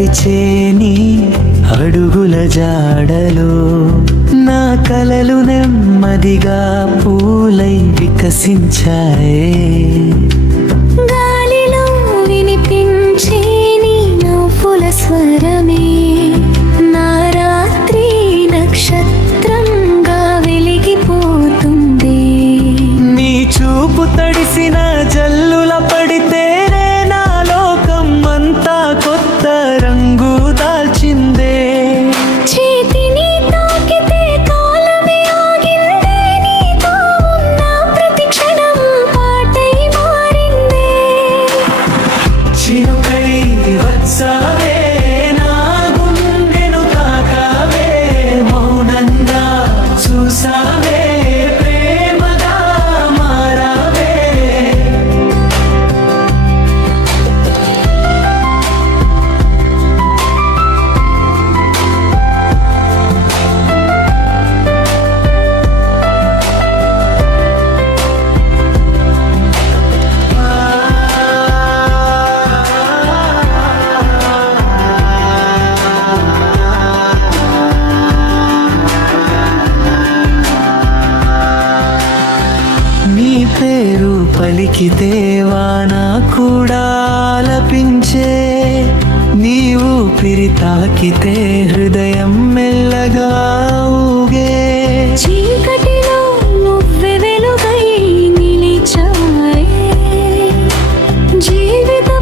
నడిచే నీ అడుగుల జాడలో నా కలలు నెమ్మదిగా పూలై వికసించాయే. గాలిలో వినిపించే నీ నవ్వుల స్వరమే నా రాత్రి నక్షత్రంగా వెలిగిపోతుంది. నీ చూపు తడిసిన జల్లుల పడితేనే నా లోకం అంతా కొత్త రంగు దాల్చిందే. చేతిని తాకితే కాలమే ఆగిందే, నీతో ఉన్న ప్రతి క్షణం పాటై మారిందే. చినుకై వచ్చావే నా గుండెను తాకావే, మౌనంగా చూసావే ప్రేమగా మారావే. నీ పేరు పలికితే వాన కూడా ఆలపించే, నీ ఊపిరి తాకితే హృదయం మెల్లగా ఊగే. చీకటిలో నువ్వే వెలుగై నిలిచాయే, జీవితం